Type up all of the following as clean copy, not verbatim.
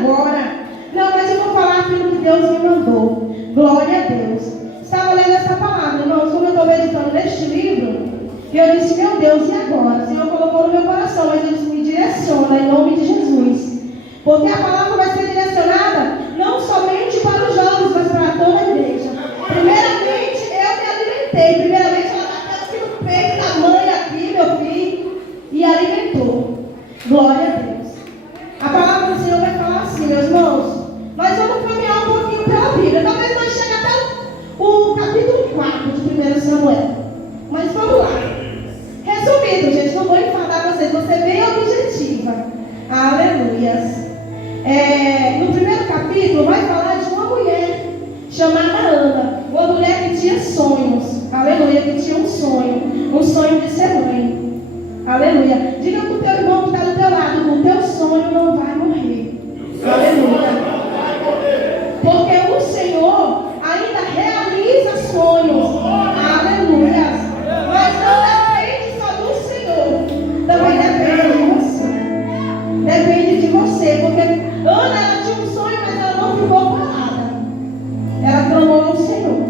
agora. Não, mas eu vou falar aquilo que Deus me mandou. Glória a Deus. Estava lendo essa palavra, irmãos, como eu estou meditando neste livro, e eu disse, meu Deus, e agora? O Senhor colocou no meu coração, mas Ele me direciona em nome de Jesus. Porque a palavra vai ser direcionada não somente para os jovens, mas para toda a igreja. Primeiramente, eu me alimentei. Primeiramente, ela bateu aqui no peito da mãe, aqui, meu filho, e alimentou. Glória a Deus. A palavra do Senhor vai falar assim, meus irmãos. Nós vamos caminhar um pouquinho pela Bíblia. Talvez nós cheguemos até o capítulo 4 de 1 Samuel. Mas vamos lá. Resumido, gente, não vou enfadar vocês. Vou ser bem objetiva. Aleluias. No primeiro capítulo vai falar de uma mulher chamada Ana. Uma mulher que tinha sonhos. Aleluia, que tinha um sonho de ser mãe. Aleluia. Diga para o teu irmão que está do teu lado, o teu sonho não vai morrer. Aleluia. Porque o Senhor ainda realiza sonhos. Aleluia. Mas não depende só do Senhor. Também depende de você. Depende de você. Porque Ana, ela tinha um sonho, mas ela não ficou parada. Ela clamou ao Senhor.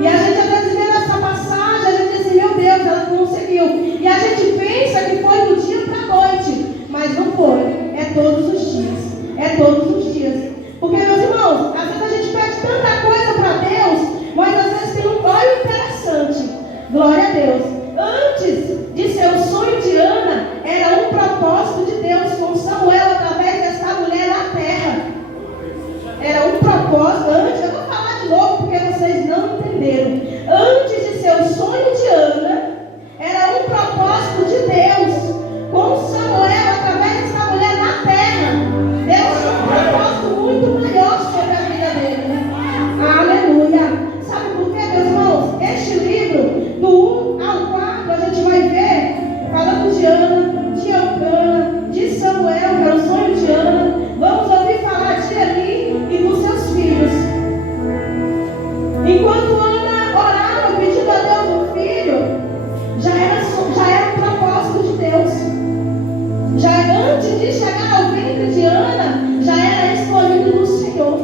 E a gente às vezes vê essa passagem, a gente diz assim, meu Deus, ela conseguiu. E a gente pensa que foi do dia para a noite. Mas não foi. É todos os dias. É todos os dias. Porque, meus irmãos, às vezes a gente pede tanta coisa para Deus, mas às vezes tem um olho interessante. Glória a Deus. Antes de ser o sonho de Ana, era um propósito de Deus com Samuel através dessa mulher na terra. Era um propósito. Antes, eu vou falar de novo porque vocês não entenderam. Antes de ser o sonho de Ana, era um propósito de Deus com Samuel através dessa mulher na terra. Deus tinha um propósito muito maior sobre a vida dele. Aleluia. Sabe por quê, meus irmãos? Este livro, do 1 ao 4, a gente vai ver, falando de Ana, de Elcana, de Samuel, que era o sonho de Ana. Vamos ouvir falar de Eli e dos seus filhos. Enquanto Ana orava, pedindo a Deus um filho, já era um propósito de Deus. Já antes de chegar ao ventre de Ana, já era escolhido do Senhor.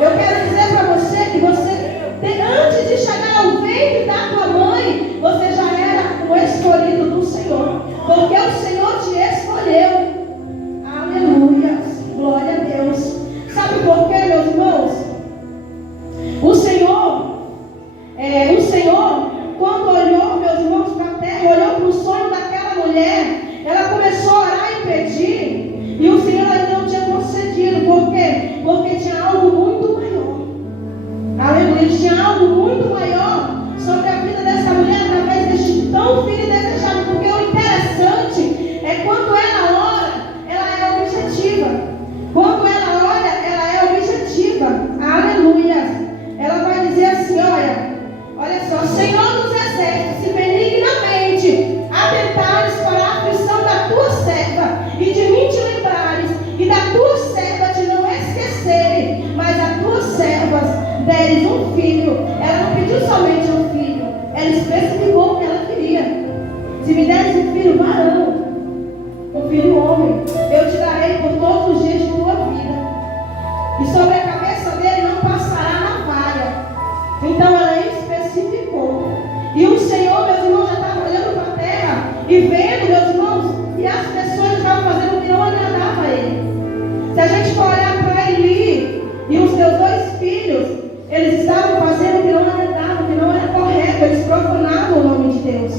Eu quero dizer para você que antes de chegar ao ventre da tua mãe, você já era o escolhido do Senhor. Porque o Senhor te escolheu. Aleluia. Glória a Deus. Sabe por quê, meus irmãos? O Senhor, quando olhou, meus irmãos, para a terra, olhou para o sonho daquela mulher, ela começou a orar e pedir, e o Senhor ainda não tinha concedido. Por quê? Porque tinha algo muito maior. Aleluia. Tinha algo muito maior sobre a vida dessa mulher através deste tão filho desejado. Porque o interessante é quando ela ora, ela é objetiva. Quando ela ora, ela é objetiva. Aleluia. Ela vai dizer assim, olha só, Senhor dos exércitos, se benignamente atentares para a aflição da tua serva, e de mim te lembrares, e da tua serva te não esqueceres, mas a tuas servas deres um filho. Ela não pediu somente um filho, ela especificou o que ela queria. Se me deres um filho varão, um filho homem, eu te darei por todos os dias de tua vida, e sobre a cabeça dele não passará navalha. Então ela especificou. E o Senhor, meus irmãos, já estava olhando para a terra e vendo, meus irmãos, e as pessoas estavam fazendo o que não agradava a ele. Se a gente for olhar para Eli e os seus dois filhos, eles estavam fazendo o que não agradava, o que não era correto, eles profanavam o nome de Deus.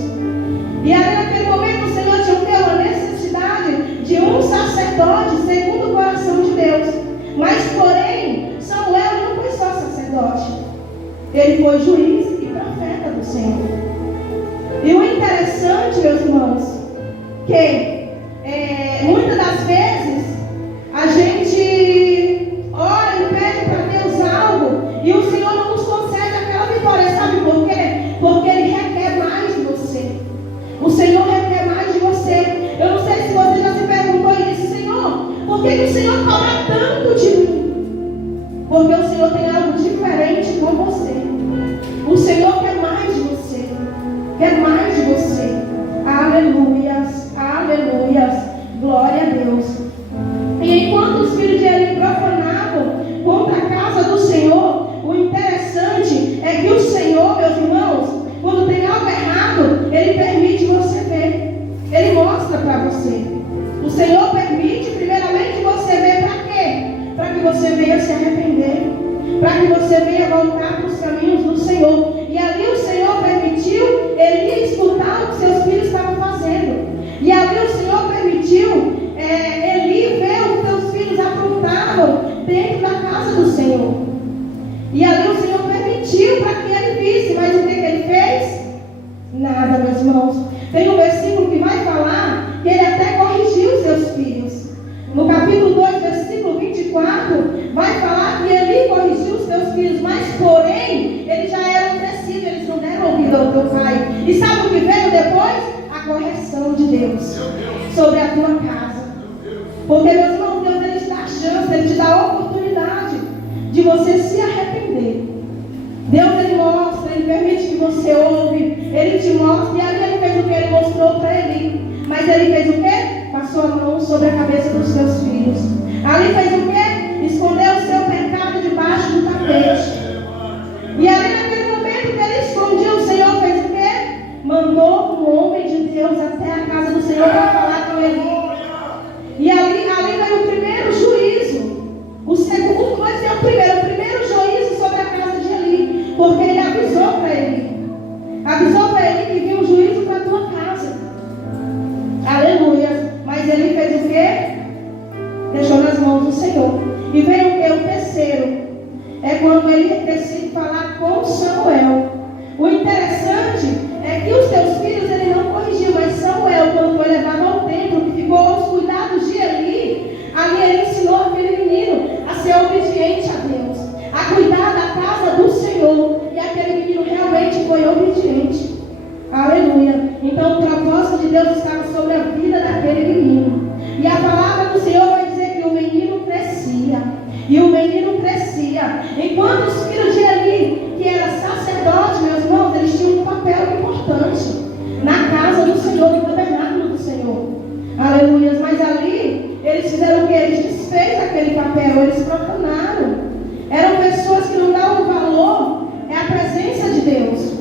E aí naquele momento o Senhor tinha uma necessidade de um sacerdote segundo o coração de Deus. Mas porém, Samuel não foi só sacerdote, ele foi juiz e profeta do Senhor. E o interessante, meus irmãos, que muitas das vezes a gente ora e pede para Deus algo e o Senhor não nos concede aquela vitória. Sabe por quê? Porque Ele requer mais de você. O Senhor requer mais de você. Eu não sei se você já se perguntou isso, Senhor, por que o Senhor cobra tanto de mim? Porque o Senhor tem algo diferente com você. O Senhor quer mais de você. Quer mais de você. Aleluias, aleluias. Glória a Deus. E enquanto os filhos de você venha se arrepender, para que você venha voltar para os caminhos do Senhor. E ali o Senhor permitiu Eli escutar o que seus filhos estavam fazendo. E ali o Senhor permitiu Eli ver o que seus filhos aprontavam dentro da casa do Senhor. E ali o Senhor permitiu para que ele visse. Mas o que ele fez? Nada, meus irmãos. Tem um versículo que vai falar que ele até corrigiu seus filhos. No capítulo 2, versículo 24, vai falar que Eli corrigiu os seus filhos, mas porém, eles já eram crescidos, eles não deram ouvido ao teu pai. E sabe o que veio depois? A correção de Deus sobre a tua casa. Porque, meus irmãos, Deus ele te dá a chance, ele te dá a oportunidade de você se arrepender. Deus ele mostra, ele permite que você ouve, ele te mostra, e ali ele fez o que ele mostrou para Eli. Mas ele fez o quê? Passou a mão sobre a cabeça dos seus filhos. Ali fez o quê? Escondeu o seu pecado debaixo do tapete. E ali naquele momento que ele escondia, o Senhor fez o quê? Mandou um homem de Deus até a casa do Senhor para falar com ele. E ali veio o primeiro juízo. O segundo, vai ser o primeiro juízo sobre a casa de Eli. Porque ele avisou para ele. Avisou para ele que vinha um juízo para a tua casa. Aleluia. Mas ele fez o quê? Deixou nas mãos do Senhor. E veio o quê? O terceiro. É quando ele decide falar com Samuel. O interessante é que os teus filhos ele não corrigiu, mas Samuel, quando foi levado ao templo, que ficou aos cuidados de Eli, ali ele ensinou aquele menino a ser obediente a Deus, a cuidar da casa do Senhor. E aquele menino realmente foi obediente. Aleluia. Então o propósito de Deus estava sobre a vida daquele menino. E a palavra do Senhor vai dizer que o menino crescia. E o menino crescia. Enquanto os filhos de Eli, que era sacerdote, meus irmãos, eles tinham um papel importante na casa do Senhor, no tabernáculo do Senhor. Aleluia. Mas ali, eles fizeram o que? Eles desfez aquele papel, eles profanaram. Eram pessoas que não davam valor à presença de Deus.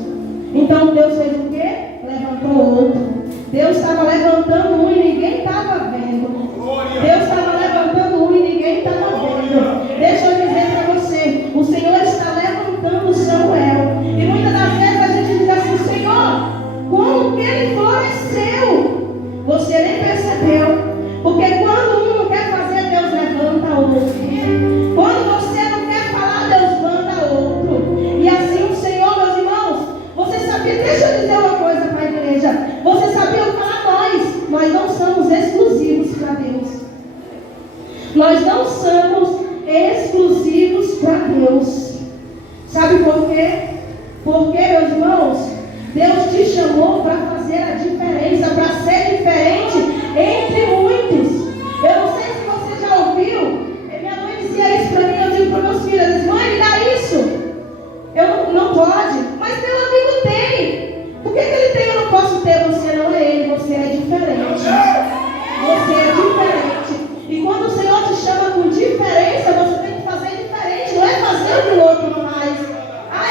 Então Deus fez o quê? Levantou outro. Deus estava levantando um e ninguém estava vendo. Deus estava levantando um e ninguém estava vendo. Deixa eu dizer para você, o Senhor está levantando Samuel. E muitas das vezes a gente diz assim: Senhor, como que ele floresceu? Você nem percebeu. Porque quando um não quer fazer, Deus levanta outro. Quando você não quer falar, Deus manda outro. E assim o Senhor, meus irmãos, você sabia, deixa eu dizer uma coisa para a igreja. Você sabia falar nós não somos exclusivos para Deus. Nós não somos exclusivos para Deus. Sabe por quê? Porque, meus irmãos, Deus te chamou para fazer a diferença, para ser diferente entre muitos. Eu não sei se você já ouviu. Minha mãe dizia isso para mim, eu digo para meus filhos: diz, mãe, me dá isso. Eu não pode, mas meu amigo tem. Por que ele tem e eu não posso ter? Você não é ele, você é diferente. Você é diferente. E quando o Senhor te chama com diferença, você tem que fazer diferente. Não é fazer o que o outro faz.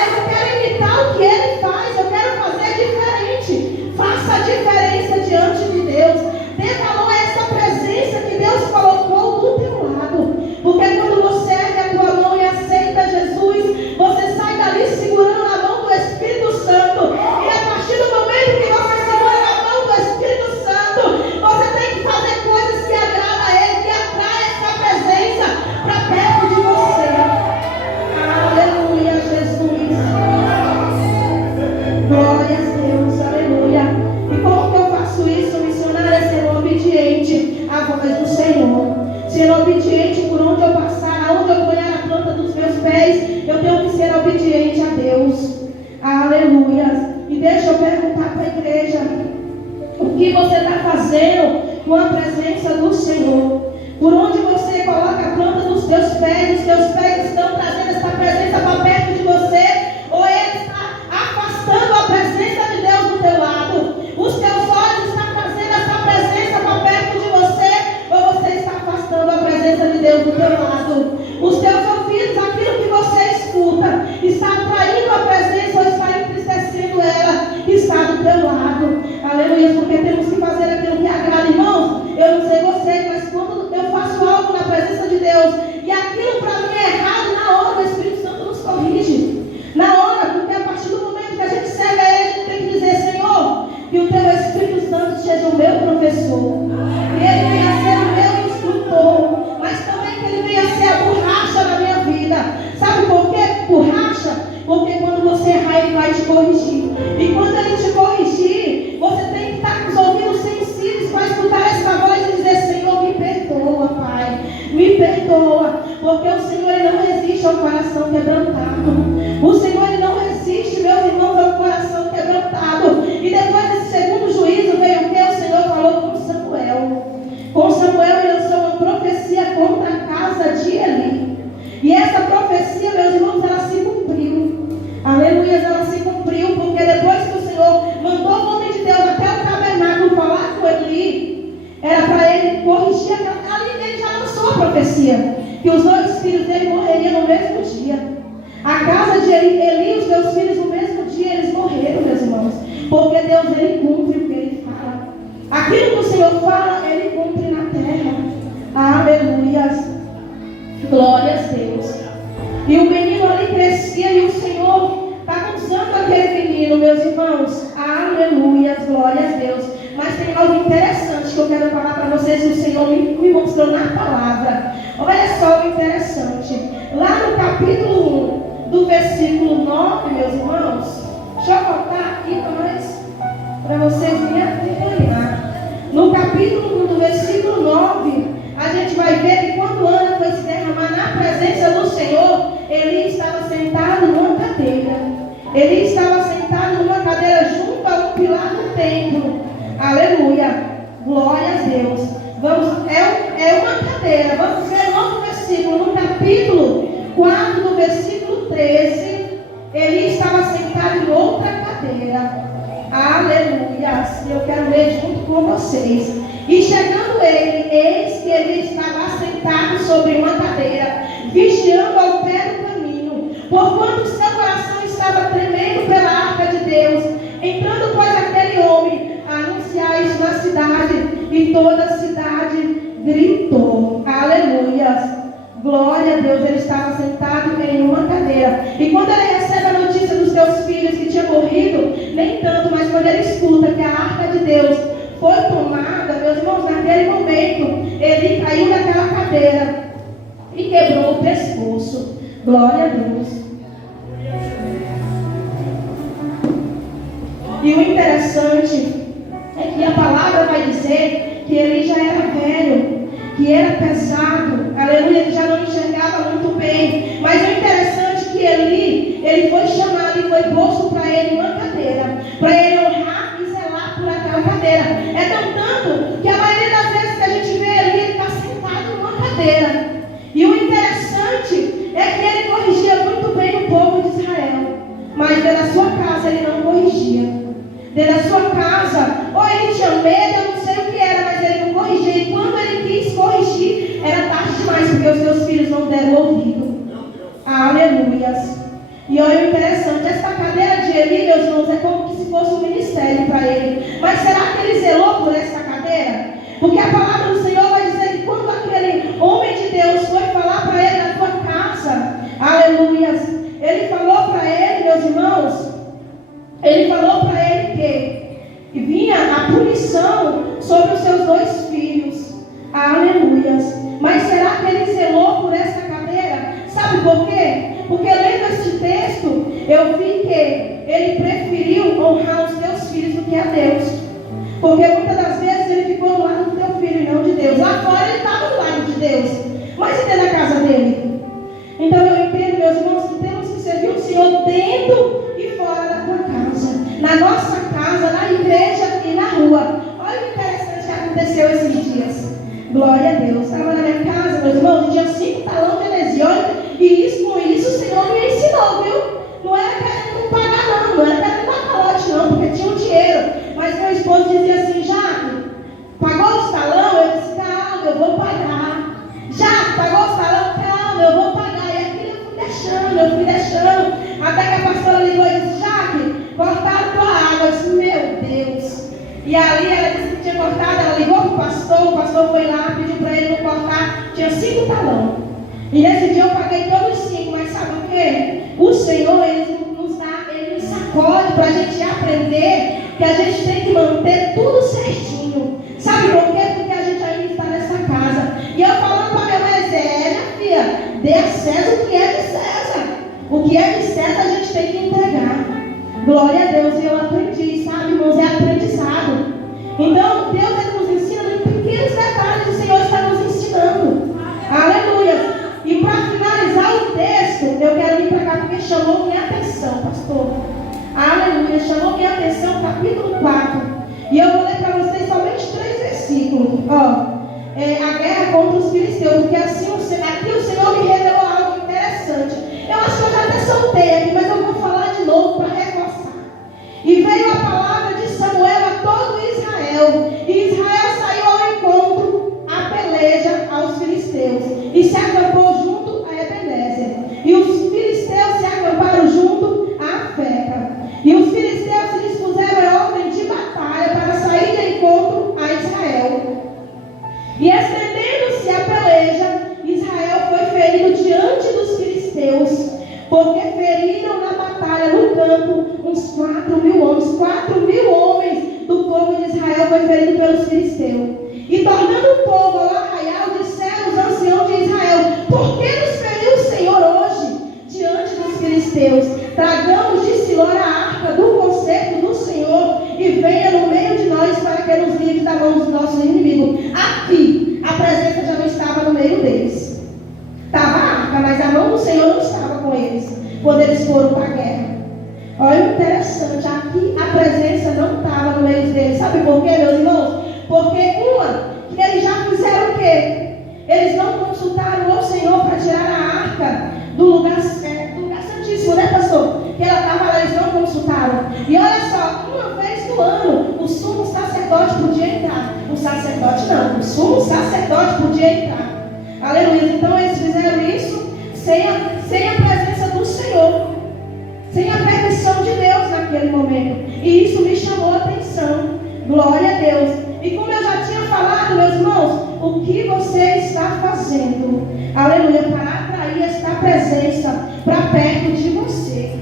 Eu não quero imitar o que ele faz, eu quero fazer diferente. Faça a diferença diante de Deus. Dê valor a essa presença que Deus colocou do teu lado. Porque quando você ergue a tua mão e aceita Jesus, você sai dali segurando a mão do Espírito Santo. E a partir do momento que você segura a mão do Espírito Santo, você tem que fazer coisas que agradam a Ele, que atraem essa presença para perto de você. Aleluia, Jesus. Glória a Deus, aleluia. E como que eu faço isso? Missionário é ser obediente à voz do Senhor. Ser obediente por onde eu passar, aonde eu ponhar a planta dos meus pés, eu tenho que ser obediente a Deus. Aleluia. E deixa eu perguntar para a igreja: o que você está fazendo com a presença do Senhor? Por onde você coloca a planta dos teus pés, os teus pés estão trazendo essa presença para perto de você, ou ele está afastando a presença de Deus do teu lado? Os teus olhos estão trazendo essa presença para perto de você, ou você está afastando a presença de Deus do teu lado? Os teus ouvidos, aquilo que você escuta, está atraindo a presença ou está entristecendo ela, que está do teu lado? Aleluia, porque temos que fazer aquilo que agrada, irmãos. Eu não sei você, mas quando eu faço algo na presença de Deus e aquilo para mim perdoa, porque o Senhor ele não resiste ao coração quebrantado. O Senhor ele não resiste, meus irmãos, ao coração quebrantado. E depois desse segundo juízo veio o que? O Senhor falou com Samuel. Com Samuel ele lançou uma profecia contra a casa de Eli. E essa profecia, meus irmãos, ela se cumpriu. Aleluia, ela se cumpriu, porque depois que o Senhor mandou o homem de Deus até o tabernáculo falar com Eli, era para ele corrigir aquela. Ali ele já lançou a profecia, que os 2 filhos dele morreriam no mesmo dia. A casa de Eli, os 2 filhos no mesmo dia, eles morreram, meus irmãos, porque Deus ele cumpre o que ele fala. Aquilo que o Senhor fala, ele cumpre na terra. Aleluia. Glória a Deus. E o menino ali crescia e o Senhor estava usando aquele menino, meus irmãos. Aleluia, glória a Deus. Mas tem algo interessante que eu quero falar para vocês, que o Senhor me mostrou na palavra. Olha só o interessante. Lá no capítulo 1, do versículo 9, meus irmãos. Deixa eu botar aqui para vocês me acompanhar. No capítulo 1, do versículo 9, a gente vai ver que quando Ana foi se derramar na presença do Senhor, Eli estava sentado numa cadeira. Ele estava sentado numa cadeira junto a um pilar do templo. Aleluia. Glória a Deus. É uma cadeira. Vamos ver um outro versículo. No capítulo 4, do versículo 13, Eli estava sentado em outra cadeira. Aleluia. Eu quero ler junto com vocês. E chegando ele, eis que ele estava assentado sobre uma cadeira, vigiando ao pé do caminho, porquanto seu coração estava tremendo pela arca de Deus. Entrando, pois, aquele homem a anunciar isso na cidade, e toda a cidade gritou. Aleluia. Glória a Deus. Ele estava sentado em uma cadeira. E quando ele recebe a notícia dos seus filhos que tinham morrido, nem tanto, mas quando ele escuta que a arca de Deus foi tomada, meus irmãos, naquele momento, ele caiu daquela cadeira e quebrou o pescoço. Glória a Deus. E o interessante é que a palavra vai dizer que ele já era velho, que era pesado, aleluia, ele já não enxergava muito bem. Mas o interessante é que ele foi chamado e foi posto para ele uma cadeira, para ele honrar e zelar por aquela cadeira. É tão tanto que a maioria das vezes que a gente vê ali, ele está sentado numa cadeira. E o interessante é que ele corrigia muito bem o povo de Israel, mas dentro da sua casa ele não corrigia. Dentro da sua casa, ou ele tinha medo, eu não sei o que era, mas ele não corrigia. E quando ele quis corrigir, era tarde demais, porque os seus filhos não deram ouvido. Aleluias. E olha o interessante, essa cadeira de Eli, meus irmãos, é como se fosse um ministério para ele. Mas será que ele zelou por essa cadeira? Porque a palavra do Senhor vai dizer que quando aquele homem de Deus foi falar para ele na tua casa, aleluias, ele falou para ele, meus irmãos, ele falou para ele que vinha a punição sobre os seus 2 filhos. Aleluias. Mas será que ele zelou por essa cadeira? Sabe por quê? Porque lendo este texto, eu vi que ele preferiu honrar os teus filhos do que a Deus. Porque muitas das vezes ele ficou do lado do teu filho e não de Deus. Lá fora ele estava do lado de Deus, mas e dentro da casa dele? Então eu entendo, meus irmãos, que temos que servir o Senhor dentro e fora da tua casa, na nossa casa, na igreja e na rua. Olha o interessante que aconteceu esses dias. Glória a Deus. Estava na minha casa, meus irmãos, tinha 5 talões de elesiônica, e com isso o Senhor me ensinou, viu? Não era querendo pagar não era querendo dar calote não, porque tinha um dinheiro. Mas meu esposo dizia assim: Jaque, pagou os talão? Eu disse: calma, eu vou pagar. Jaque, pagou os talão? Calma, eu vou pagar. E aquilo eu fui deixando, até que a pastora ligou e disse: Jaque, cortaram tua água. Eu disse: meu Deus. E ali ela disse que tinha cortado, ela ligou para o pastor foi lá, pediu para ele não cortar, tinha 5 talão. E nesse dia eu paguei todos os 5, mas sabe o quê? O Senhor, ele nos sacode para a gente aprender que a gente tem que manter tudo certinho. Sabe por quê? Porque a gente ainda está nessa casa. E eu falando para minha mãe, minha filha, dê a César o que é de César. O que é de César a gente tem que entregar. Glória a Deus. E eu aprendi, sabe, irmãos? É aprendizado. Então, Deus ele nos ensina em pequenos detalhes. O Senhor está nos ensinando. Aleluia. chamou minha atenção, pastor. Aleluia, chamou minha atenção, capítulo 4. E eu vou ler para vocês somente 3 versículos. A guerra contra os filisteus, porque assim aqui o Senhor me revelou algo interessante. Eu acho que eu já até soltei aqui, mas eu vou falar de novo para reforçar. E veio a palavra de Samuel a todo Israel, e Israel saiu ao encontro, à peleja aos filisteus, e se acampou junto a Ebenezer. E os filisteus se acamparam junto a Afeca. E os filisteus se dispuseram em ordem de batalha para sair de encontro a Israel. E estendendo-se a peleja, Israel foi ferido diante dos filisteus, porque feriram na batalha no campo uns 4.000 homens. 4.000 homens do povo de Israel foi ferido pelos filisteus. E tornando o povo ao arraial, disseram os anciãos de Israel: por que nos feriu o Senhor hoje diante dos filisteus? Tragamos de Siló a arca do concerto do Senhor, e venha no meio de nós para que nos livre da mão dos nossos inimigos. Aqui, a presença já não estava no meio deles. Estava a arca, mas a mão do Senhor não estava com eles, quando eles foram para a guerra. Olha o interessante, aqui a presença não estava no meio deles. Sabe por quê, meus irmãos? Porque que eles já fizeram o quê? Eles não consultaram o Senhor para tirar a arca do lugar santíssimo, né, pastor? Que ela estava lá, eles não consultaram. E olha só, uma vez no ano, o sumo sacerdote podia entrar. O sacerdote não, o sumo sacerdote podia entrar. Aleluia. Então eles fizeram isso sem a presença do Senhor, sem a permissão de Deus naquele momento. E isso me chamou a atenção. Glória a Deus. E como eu já tinha falado, meus irmãos, o que você está fazendo, aleluia, para atrair esta presença para perto de você?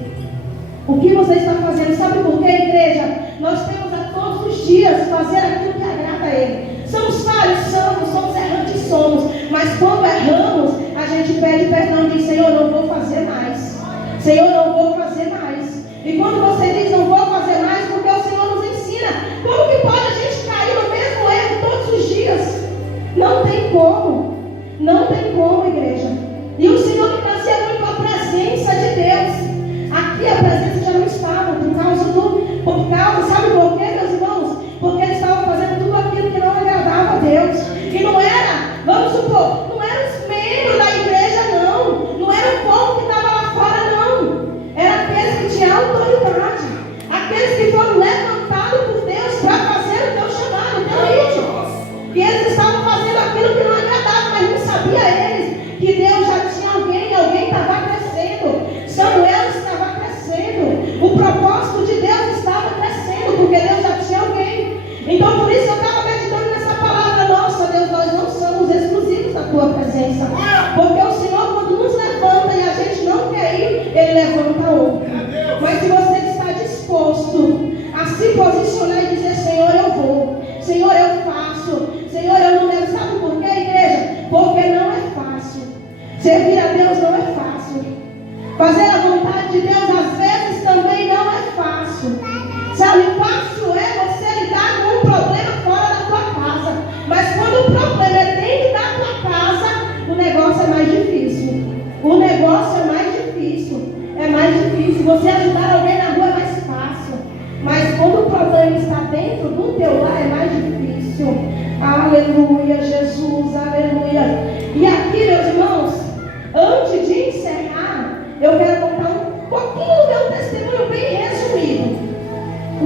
O que você está fazendo? Sabe por quê, igreja? Nós temos a todos os dias fazer aquilo que agrada a Ele. Somos falhos, somos errantes, somos. Mas quando erramos, a gente pede perdão e diz: Senhor, não vou fazer mais. Senhor, não vou fazer mais. E quando você diz não vou fazer mais, porque o Senhor nos ensina, como que pode a gente cair no mesmo erro todos os dias? Não tem como. Não tem como, igreja. E o Senhor me trazia muito a presença de Deus. Aqui a presença já não estava, por causa, sabe por quê, meus irmãos? Porque eles estavam fazendo tudo aquilo que não agradava a Deus. E não era, vamos supor, não eram os membros da igreja, não. Não era o povo que estava lá fora, não. Era aqueles que tinham autoridade. Aqueles que foram levantados por Deus para fazer o teu chamado, o teu ritmo. E eles estavam fazendo aquilo que não agradava, mas não sabia eles que Deus já tinha alguém estava crescendo. Samuel estava crescendo. O propósito de Deus estava crescendo, porque Deus já tinha alguém. Então por isso eu estava meditando nessa palavra. Nossa, Deus, nós não somos exclusivos da tua presença. Porque o Senhor, quando nos levanta e a gente não quer ir, Ele levanta outro. Mas se você está disposto a se posicionar e dizer: Senhor, eu vou, Senhor, eu faço, Senhor, eu não devo. Sabe por quê, igreja? Porque não é fácil. Servir a Deus não é fácil. Fazer a vontade de Deus às vezes também não é fácil. Sabe, fácil é você lidar com um problema fora da tua casa. Mas quando o problema é dentro da tua casa, o negócio é mais difícil. O negócio é mais difícil. É mais difícil. Você ajudar alguém na rua é mais fácil. Mas quando o problema está dentro do teu lar, é mais difícil. Aleluia, Jesus, aleluia. E aqui, meus irmãos, antes de encerrar, eu quero contar um pouquinho do meu testemunho bem resumido.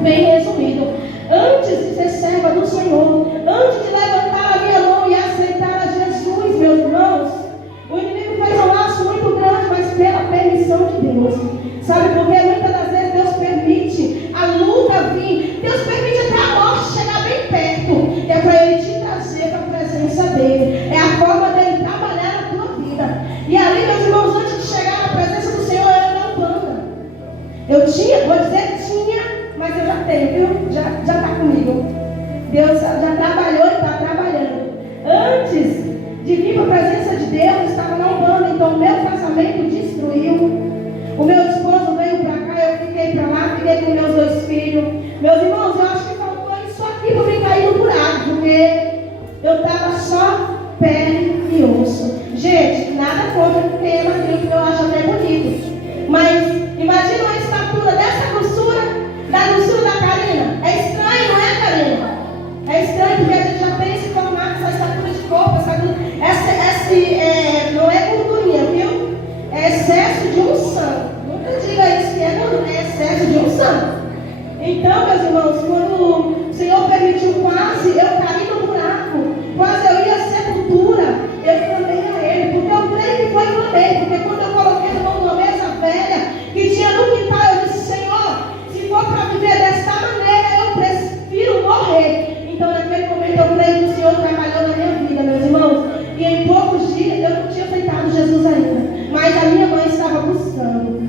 Bem resumido. Antes de ser serva do Senhor, antes de levantar a minha mão e aceitar a Jesus, meus irmãos, o inimigo fez um laço muito grande, mas pela permissão de Deus. Sabe por quê? Muitas das vezes Deus permite a luta vir. Deus permite até a morte chegar bem perto, que é para Ele te trazer para a presença dEle. É a forma dEle trabalhar na tua vida. E ali, meus irmãos, antes de chegar na presença do Senhor, eu era uma banda. Eu tinha, vou dizer tinha, mas eu já tenho, viu? Já está comigo. Deus já trabalhou e está trabalhando. Antes de vir para a presença de Deus, eu estava na Umbanda. Então, o meu casamento destruiu. O meu esposo veio para cá, eu fiquei para lá, fiquei com meus 2 filhos. Meus irmãos, eu acho que faltou isso aqui para me cair no buraco, porque eu estava só pele e osso. Gente, nada contra o tema, que eu acho até bonito. Mas Imagina uma estatura dessa grossura, da grossura da Karina. É estranho, não é, Karina? É estranho porque a gente já tem esse formato, essa estatura de corpo, não é gordurinha, viu? É excesso de unção. Nunca diga isso que é gordura, é excesso de unção. Então, meus irmãos, quando o Senhor permitiu quase eu caí no buraco, quase eu ia à sepultura, eu clamei a Ele, porque eu creio que foi clamei, porque quando eu coloquei a mão numa mesa velha, que tinha no quintal, eu disse, Senhor, se for para viver desta maneira, eu prefiro morrer. Então, naquele momento, eu creio que o Senhor trabalhou na minha vida, meus irmãos, e em poucos dias, eu não tinha aceitado Jesus ainda, mas a minha mãe estava buscando,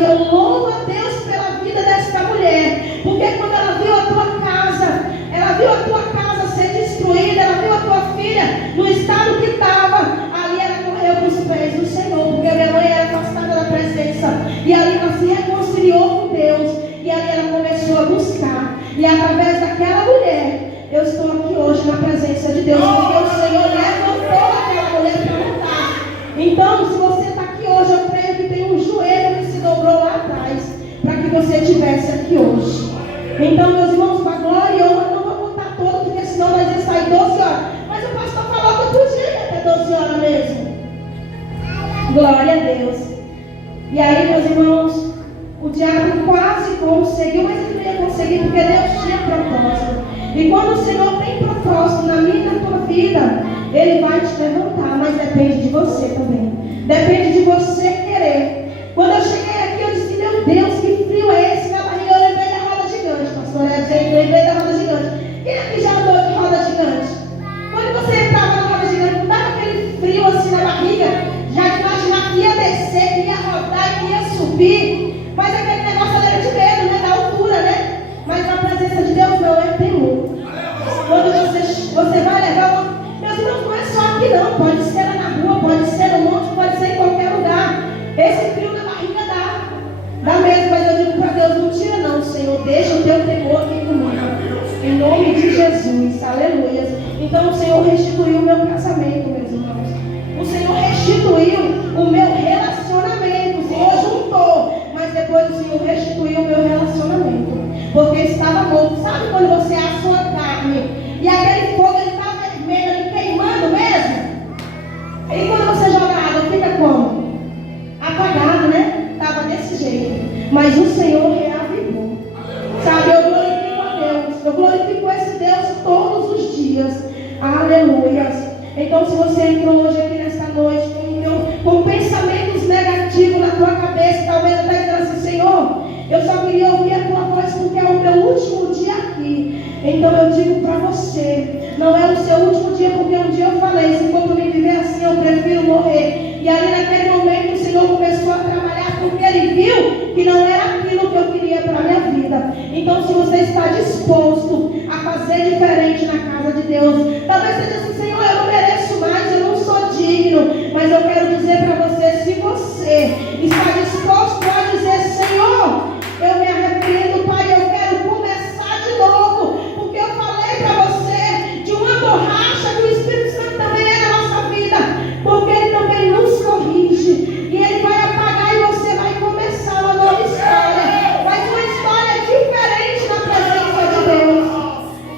e eu louvo a Deus pela vida desta mulher, porque quando ela viu a tua casa ser destruída, ela viu a tua filha no estado que estava, ali ela correu para os pés do Senhor, porque minha mãe era afastada da presença, e ali ela se reconciliou com Deus, e ali ela começou a buscar, e através daquela mulher, eu estou aqui hoje na presença de Deus, porque o Senhor levantou aquela mulher para lutar. Então, se você está aqui hoje, eu creio que tem um joelho que se dobrou lá atrás, para que você estivesse aqui hoje. Então, meus irmãos, para a glória e honra, não vou contar todo, porque senão nós vamos sair 12 horas. Mas o pastor falou que eu podia ir até 12 horas mesmo. Glória a Deus. E aí, meus irmãos, o diabo quase conseguiu, mas ele não ia conseguir, porque Deus tinha propósito. E quando o Senhor tem propósito na minha e na tua vida, Ele vai te levantar, mas depende de você também. Depende de você querer. Quando eu cheguei aqui, eu disse, meu Deus, que frio é esse? Na barriga eu lembrei da roda gigante, pastor. Eu lembrei da roda gigante. Quem aqui já andou de roda gigante? Quando você entrava na roda gigante, não dava aquele frio assim na barriga? Já imaginava que ia descer, que ia rodar, que ia subir. Mas aquele negócio era de medo, né? Da altura, né? Mas na presença de Deus não é temor. Quando você vai levar meus irmãos, não é só aqui não. Pode ser lá na rua, pode ser no monte, pode ser em qualquer lugar. Esse frio na barriga dá mesmo, mas eu digo para Deus, não tira não, Senhor. Deixa o teu temor aqui comigo. Em nome de Jesus, aleluia. Então o Senhor restituiu o meu casamento, meus irmãos. O Senhor restituiu o meu relacionamento. O Senhor juntou, mas depois o Senhor restituiu o meu relacionamento. Porque estava morto. Sabe quando você assa a sua carne e aquele fogo ele está vermelho, ele queimando mesmo? E quando você joga água, fica como? Apagado, né? Estava desse jeito. Mas o Senhor reavivou. Sabe, eu glorifico a Deus. Eu glorifico esse Deus todos os dias. Aleluia. Então, se você entrou hoje aqui nesta noite com pensamentos negativos na tua cabeça, talvez até dizendo assim, Senhor, eu só queria ouvir a tua voz porque é o meu último dia aqui. Então eu digo para você, não é o seu último dia, porque um dia eu falei, se for para mim viver assim, eu prefiro morrer. E ali naquele momento o Senhor começou a trabalhar, porque Ele viu que não era aquilo que eu queria para a minha vida. Então, se você está disposto a fazer diferente na casa de Deus, talvez você diga assim, Senhor, eu não mereço mais, eu não sou digno, mas eu quero dizer para você, se você está disposto a dizer, Senhor, eu me arrependo, Pai, eu quero começar de novo, porque eu falei para você de uma borracha que o Espírito Santo também é na nossa vida, porque Ele também nos corrige, e Ele vai apagar e você vai começar uma nova história, mas uma história diferente na presença de Deus.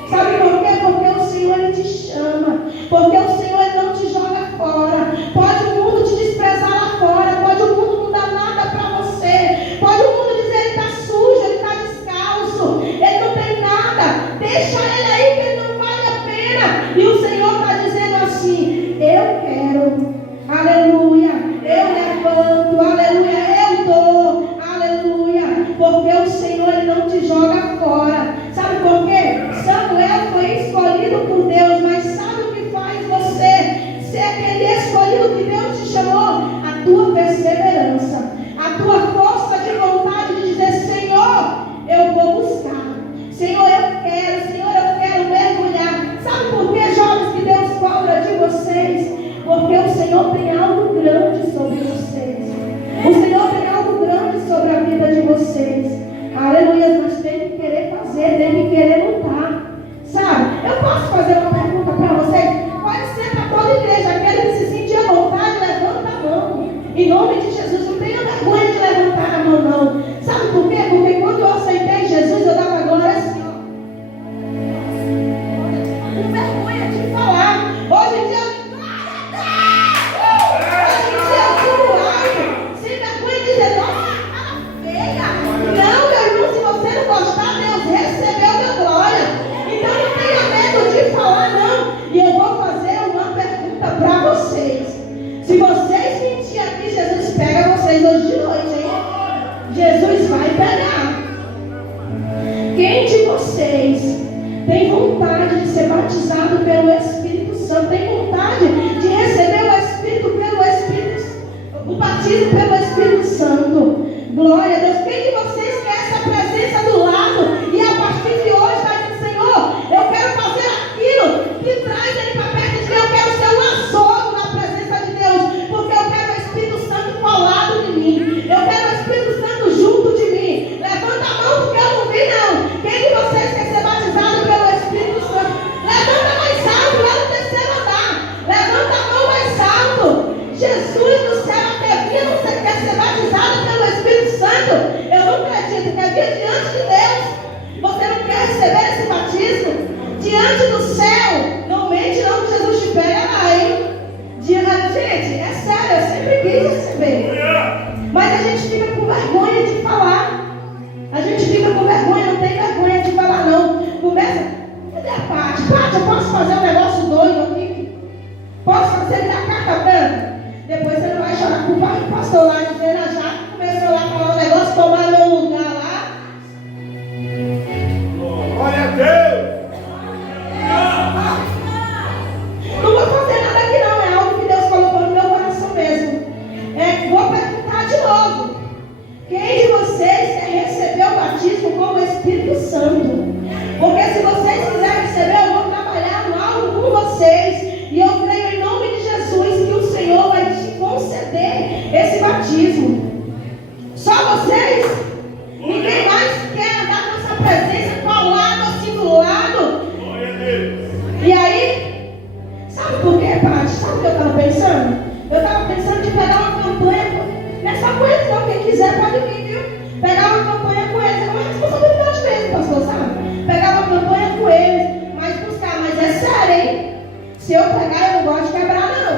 Sabe por quê? Porque o Senhor Ele te chama, porque o Senhor Ele não te joga fora. Pode o mundo te desprezar lá fora, pode o mundo não dar nada para você, pode o mundo dizer ele está sujo, ele está descalço, ele não tem nada, deixa ele aí que ele não vale a pena. E o Senhor está dizendo assim, eu quero, aleluia, eu levanto, aleluia, eu dou, aleluia, porque o Senhor Ele não te joga fora. Sabe por quê? Samuel foi escolhido por Deus, mas sabe o que faz você ser aquele escolhido que Deus te chamou? A tua perseverança, a tua força de vontade de dizer, Senhor, eu vou buscar, Senhor, eu quero mergulhar. Sabe por que, jovens, que Deus cobra de vocês? Porque o Senhor tem algo grande sobre vocês. O Senhor tem algo grande sobre a vida de vocês. Aleluia, mas tem que querer fazer, tem que querer lutar. Sabe, eu posso fazer uma pergunta para vocês? Pode ser para toda igreja, aquele que se sentir à vontade, levanta a mão. Em nome de Jesus, não tenha vergonha de levantar Se vocês mentirem aqui, Jesus pega vocês hoje de noite, hein? Jesus vai pegar. Quem de vocês tem vontade de ser batizado pelo Espírito Santo? Tem vontade de receber o Espírito pelo Espírito, o batismo pelo Espírito Santo? Glória a Deus. Quem de vocês quer essa presença do lado e a partir de hoje vai dizer: Senhor, eu quero fazer aquilo que traz ele para perto de mim. Eu quero ser um açougue na presença de Deus, porque eu quero o Espírito Santo colado de mim. Eu quero o Espírito Santo junto de mim. Levanta a mão, porque eu não vi não. Quem de vocês quer ser batizado pelo Espírito Santo? Levanta mais alto, lá no terceiro andar. Levanta a mão mais alto. Jesus do céu, até vinha, você quer ser batizado pelo Espírito Santo? Eu não acredito, quer vir diante de Deus. Você não quer receber esse batismo? Diante do céu, não mente não, que Jesus te pega lá, hein? Gente, é sério, eu sempre quis receber. Mas a gente fica com vergonha de falar. A gente fica com vergonha, não tem vergonha de falar não. Começa, cadê a Paty? Paty, eu posso fazer um negócio doido aqui? Posso fazer ele da carta branca? Depois você não vai chorar com o pastor lá de Feira já. Começou lá a falar um negócio, tomar meu lugar lá. Glória a Deus! Não vou fazer nada aqui não, é algo que Deus colocou no meu coração mesmo. Vou perguntar de novo. Quem de vocês quer receber o batismo com o Espírito Santo? Porque se vocês quiserem receber, eu vou trabalhar algo com vocês. E eu creio em nome de Jesus que o Senhor vai te conceder esse batismo. Só vocês? Ninguém mais quer andar com essa presença colado assim do lado? Glória a Deus! E aí, sabe por quê, Paty? Sabe o que eu estava pensando? Eu estava pensando de pegar uma campanha. Não é só com eles, não. Quem quiser pode vir, viu? Pegar uma campanha com eles. É uma responsabilidade mesmo, pastor, sabe? Pegar uma campanha com eles, mas buscar. Mas é sério, hein? Se eu pegar, eu não gosto de quebrar, não.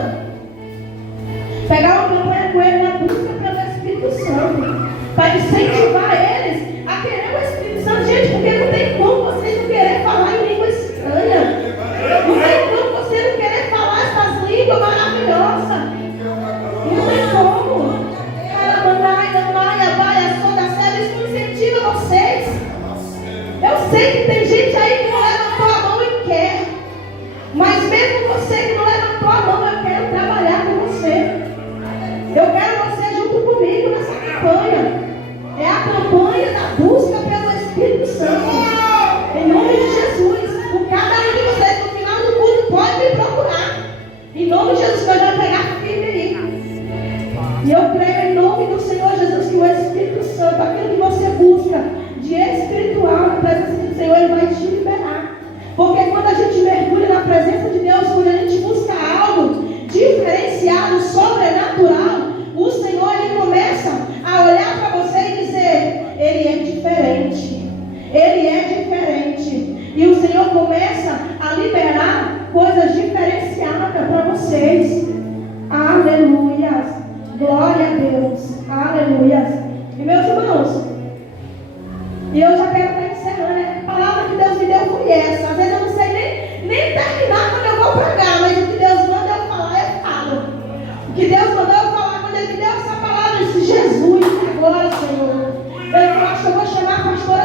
Pegar uma campanha com eles na busca pelo Espírito Santo. Para incentivar eles a querer o Espírito Santo. Gente, porque não tem como vocês não querer falar em língua estranha. Não tem como você não querer falar essas línguas maravilhosas. Não tem como. Isso não incentiva vocês. Eu sei que tem gente aí que não levantou a mão e quer. Mas mesmo você que não levantou a mão, eu quero trabalhar com você. Eu quero você junto comigo nessa campanha. É a campanha da busca pelo Espírito Santo. Em nome de Jesus. Por cada um de vocês, no final do culto, pode me procurar. Em nome de Jesus, que eu já vou pegar firme aí. E eu creio em nome do Senhor Jesus que o Espírito Santo, aquilo que você busca de espiritual na presença do Senhor, Ele vai te liberar. Porque quando a gente mergulha na presença de Deus, quando a gente busca algo diferenciado, sobrenatural, o Senhor, Ele começa a olhar para você e dizer: Ele é diferente. Ele é diferente. E o Senhor começa a liberar coisas diferenciadas para vocês. Aleluia. Glória a Deus. Aleluia. E meus irmãos, e eu já quero estar encerrando. A palavra que Deus me deu foi essa. Às vezes eu não sei nem terminar quando eu vou pregar, mas o que Deus manda eu falar, eu falo. O que Deus mandou eu falar, quando Ele me deu essa palavra, eu disse: Jesus, agora, Senhor. Eu acho que eu vou chamar a pastora